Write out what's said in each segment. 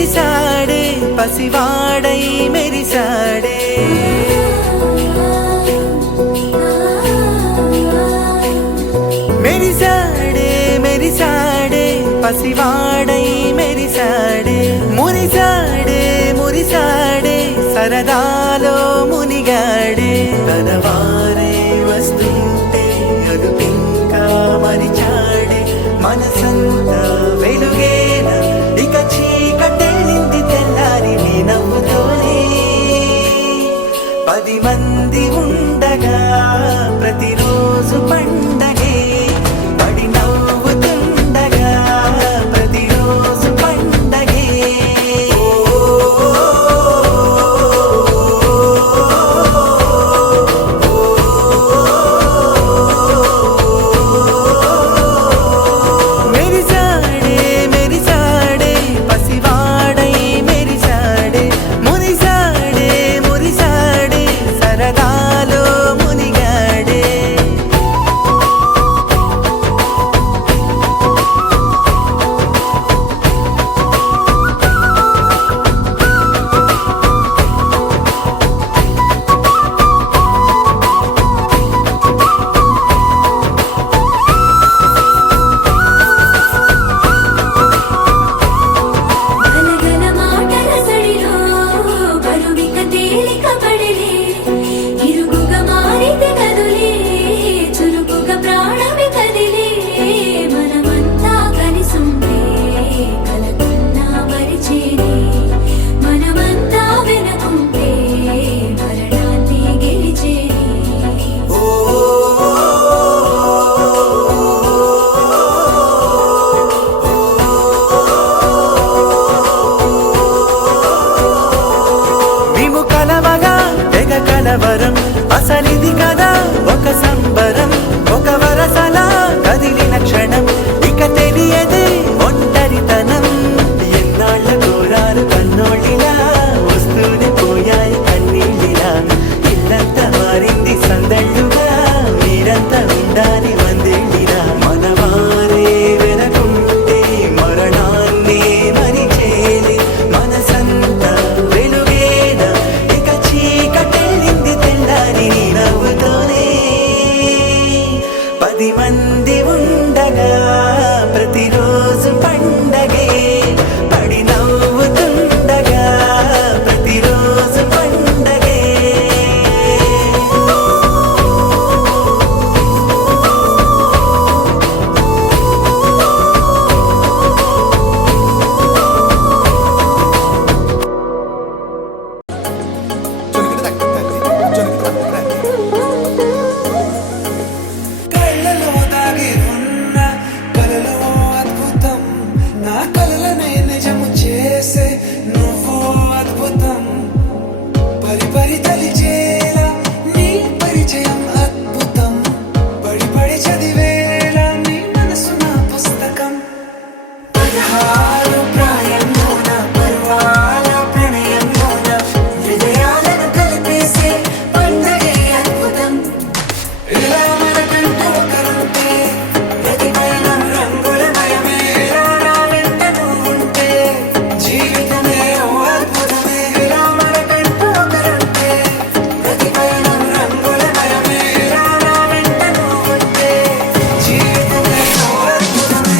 మెరిసాడే పసివాడై మెరిసాడే మెరిసాడే మెరిసాడే పసివాడై మెరిసాడే మురిసాడే మురిసాడే సరదాలో మునిగాడే తనవారే వస్తుంటే అదుపింకా మరిచాడే మనసంతా వెలుగేనా ఇక చీకటెళ్ళింది తెల్లారి నీ నవ్వుతోనే 10 మంది ఉండగా ప్రతిరోజు పండగే పడి నవ్వుతుండగా ప్రతిరోజు పండగే మెరిసాడే మెరిసాడే పసివాడై మెరిసాడే మురిసాడే మురిసాడే సరదాలో మునిగాడే గలగల మాటల సడిలో బరువిక తేలిక పడలే ఇరుగుగా మారితే కదులే చురుకుగా ప్రాణమి కదిలే మనమంతా కలిసుంటే కలకున్నా మరిచేనే మనమంతా వెనకుంటే మరణాన్ని గెలిచేనే మేము కలవగా తెగ కలవరం అసలిది కదా ఒక సంబరం ఒక వరసలా కదిలిన క్షణం ఇక తెలియదే ఒంటరితనం ఎన్నాళ్ళ కోరారు కన్నోళ్ళిలా వస్తూనే పోయాయి కన్నీళ్ళిలా ఇల్లంతా మారింది సందళ్ళుగా మీరంతా ఉండాలి వందేళ్ళిలా మనవారే వెనకుంటే మరణాన్ని మరిచేలే మనసంతా వెలుగేనా ఇక చీకటెళ్ళింది తెల్లారి నీ నవ్వుతోనే 10 మంది ఉండగా ప్రతిరోజు పండగే పడి నవ్వుతుండగా ప్రతిరోజు పండగే కళ్ళలో దాగి ఉన్న కలలో అద్భుతం నా కలలనే నిజము చేసే నువ్వు అద్భుతం పరి పరి తలిచేలా నీ పరిచయం అద్భుతం పడి పడి చదివేలా నీ మనసు నా పుస్తకం 16 ప్రాయంలోన పర్వాల ప్రణయంలోన విజయాలను కలిపేసే పండగే అద్భుతం ఇలా మనకంటూ ఒకరుంటే ప్రతిపైన రంగుల మయమే ఇలా నా వెంట నువ్వుంటే జీవితమే ఓ అద్భుతమే ఇలా మనకంటూ ఒకరుంటే ప్రతిపైన రంగుల మయమే ఇలా నా వెంట నువ్వుంటే జీవితమే ఓ అద్భుతమే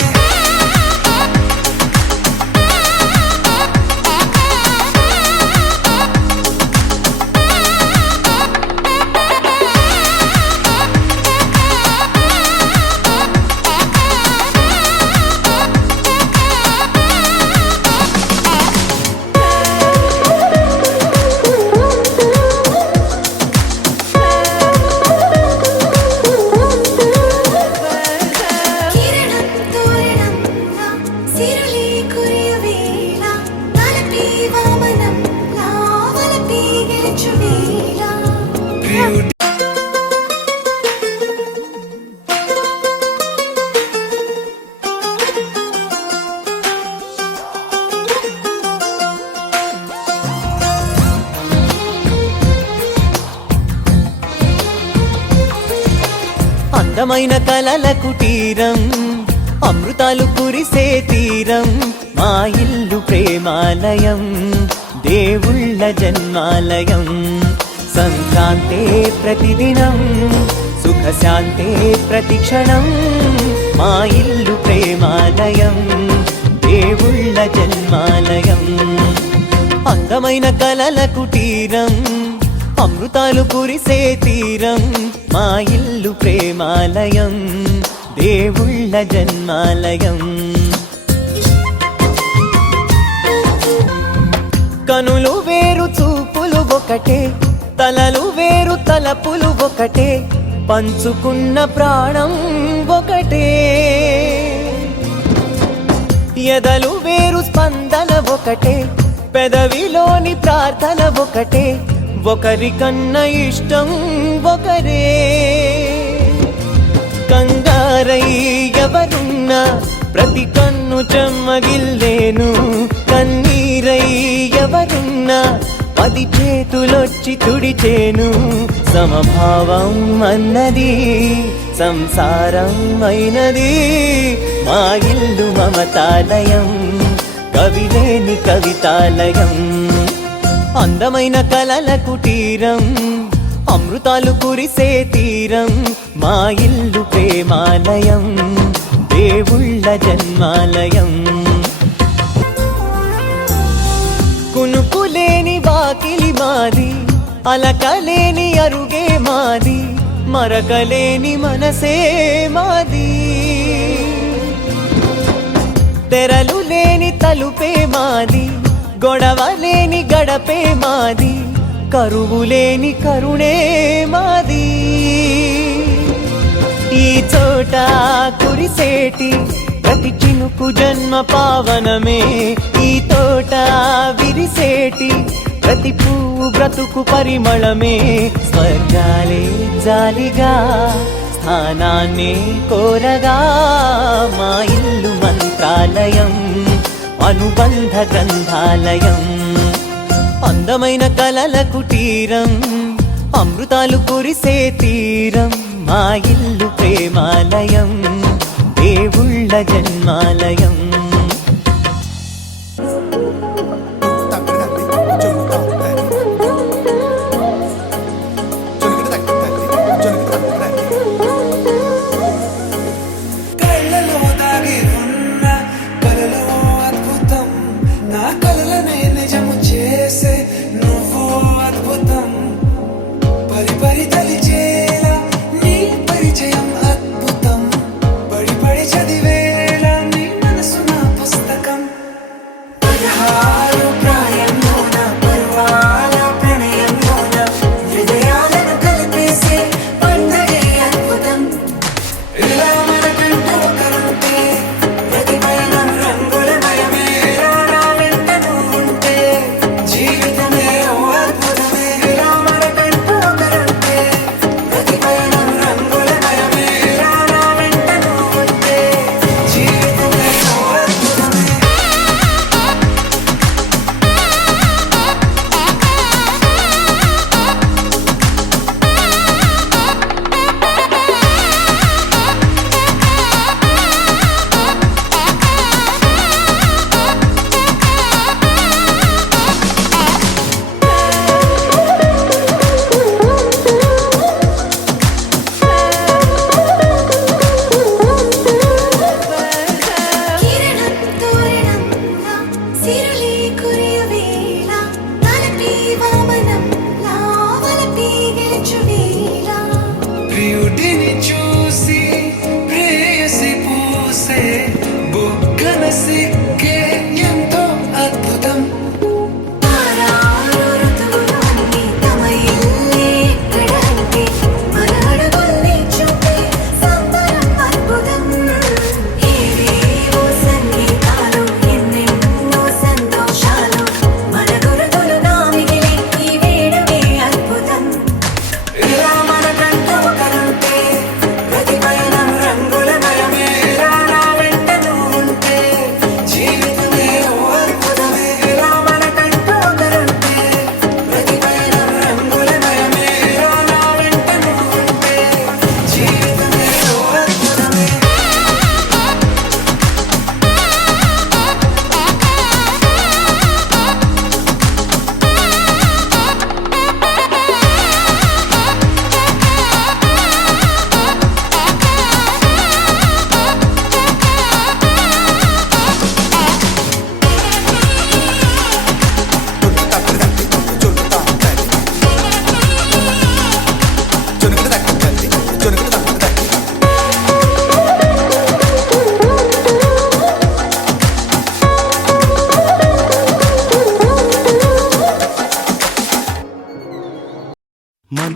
కిరణం తోరణంలా సిరులే కురియవేళ తలపి వామనంలా వలపి గెలుచువేళ అందమైన కలల కుటీరం అమృతాలు కురిసే తీరం మా ఇల్లు ప్రేమాలయం దేవుళ్ళ జన్మాలయం సంక్రాంతే ప్రతిదినం సుఖశాంతే ప్రతిక్షణం మా ఇల్లు ప్రేమాలయం దేవుళ్ళ జన్మాలయం అందమైన కలల కుటీరం అమృతాలు కురిసే తీరం మా ఇల్లు ప్రేమాలయం దేవుళ్ళ జన్మాలయం కనులు వేరు చూపులు ఒకటే తలలు వేరు తలపులు ఒకటే పంచుకున్న ప్రాణం ఒకటే ఎదలు వేరు స్పందన ఒకటే పెదవిలోని ప్రార్థన ఒకటే ఒకరికన్నా ఇష్టం ఒకరే కంగారై ఎవరున్నా ప్రతి కన్ను చెమ్మగిల్లేను కన్నీరై ఎవరున్నా 10 చేతులొచ్చి తుడిచేను సమభావం అన్నది సంసారం అయినది మా ఇల్లు మమతాలయం కవిలేని కవితాలయం అందమైన కలల కుటీరం అమృతాలు కురిసే తీరం మా ఇల్లు ప్రేమాలయం దేవుళ్ళ జన్మాలయం కునుకులేని వాకిలి మాది అలకలేని అరుగే మాది మరకలేని మనసే మాది తెరలు లేని తలుపే మాది గొడవ లేని గడపే మాది కరువు లేని కరుణే మాది ఈ చోట కురిసేటి ప్రతి చినుకు జన్మ పావనమే ఈ తోట విరిసేటి ప్రతి పువ్వు బ్రతుకు పరిమళమే స్వర్గాలే జాలిగా స్థానాన్ని కోరగా మా ఇల్లు మంత్రాలయం అనుబంధ గ్రంథాలయం అందమైన కలల కుటీరం అమృతాలు కురిసే తీరం మా ఇల్లు ప్రేమాలయం దేవుళ్ళ జన్మాలయం కళ్ళలో దాగి ఉన్న కలలో అద్భుతం నా కలలనే నిజము చేసే నువ్వు అద్భుతం పరి పరి తలిచేలా నీ పరిచయం అద్భుతం పడి పడి చదివేలా నీ మనసు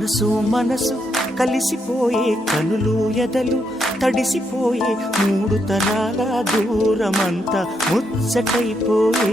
మనసు మనసు కలిసిపోయే కనులు ఎదలు తడిసిపోయే మూడు తరాల దూరమంతా ముచ్చటైపోయే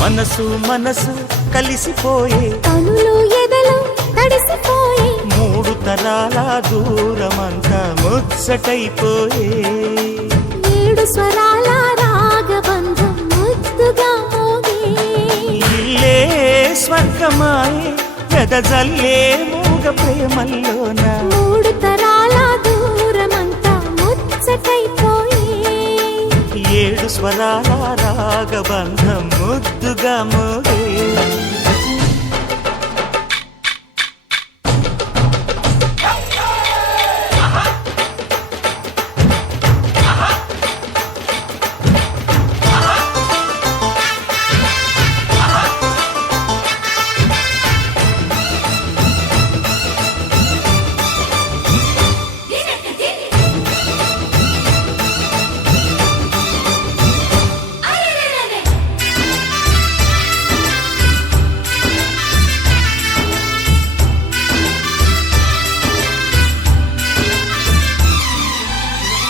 మనసు మనసు కలిసిపోయే కనులు ఎదలు తడిసిపోయే మూడు తరాల దూరమంతా ముచ్చటైపోయే ఏడు స్వరాల రాగబంధం ముద్దుగా మోగే ఇల్లే స్వర్గమాయే వెదజల్లే మూగ ప్రేమల్లోన మూడు తరాల దూరమంతా ముచ్చటైపోయే ఏడు స్వరాల రాగబంధం ముద్దుగా మోగే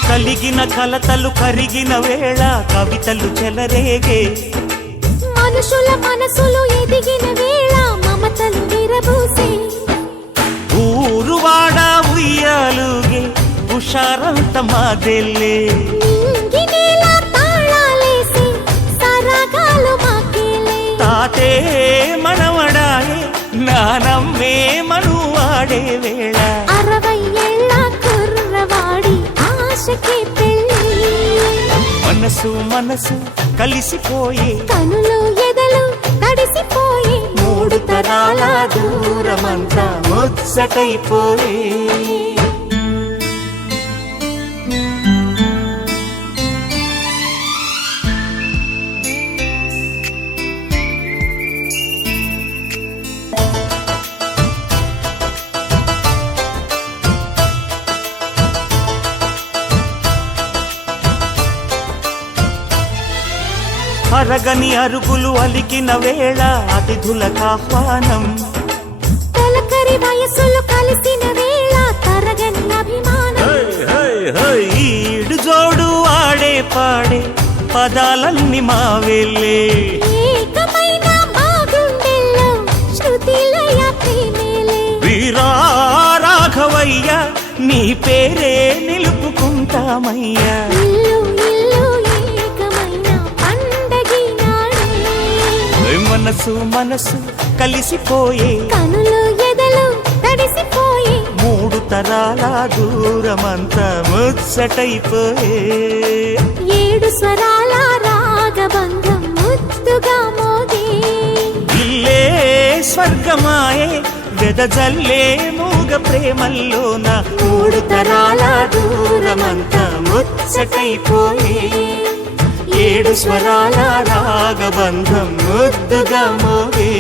కలిగిన కలతలు కరిగిన వేళ కవితలు చెలరేగే మనుషుల మనసులు ఎదిగిన వేళ మమతలు విరబూసే ఊరువాడ ఉయ్యాలుగే హుషారంత మాదెల్లే నింగినేల తాళాలేసి సరాగాలు మాకేలే తాతే మనవడాయే నానమ్మే మనువాడే వేళ 60 ఏళ్ల కుర్రవాడి ఆశకి పెళ్ళి మనసు మనసు కలిసిపోయే కనులు ఎదలు తడిసిపోయి మూడు తరాల దూరమంతా ముచ్చటైపోయే అరగని అరుగులు అలికిన వేళ అతిథులకు ఆహ్వానం తొలకరి వయసులు కలిసిన వేళ తరగని అభిమానం ఈడు జోడు ఆడే పాడే పదాలన్నీ మావేలే ఏకమైన మా గుండెల్లో శృతిలయ ప్రేమేలే వీరా రాఘవయ్య నీ పేరే నిలుపుకుంటామయ్యా ఇల్లు ఇల్లు ఏకమైన పండగి నాడే మనసు మనసు కలిసిపోయే కనులు ఎదలు తడిసిపోయి మూడు తరాల దూరమంతా ముచ్చటైపోయే ఏడు స్వరాల రాగబంధం ముద్దుగా మోగే ఇల్లే స్వర్గమాయే వెదజల్లే మూగ ప్రేమల్లోన మూడు తరాల దూరమంతా ముచ్చటైపోయే ఏడు స్వరాల రాగబంధం ముద్దుగా మోగే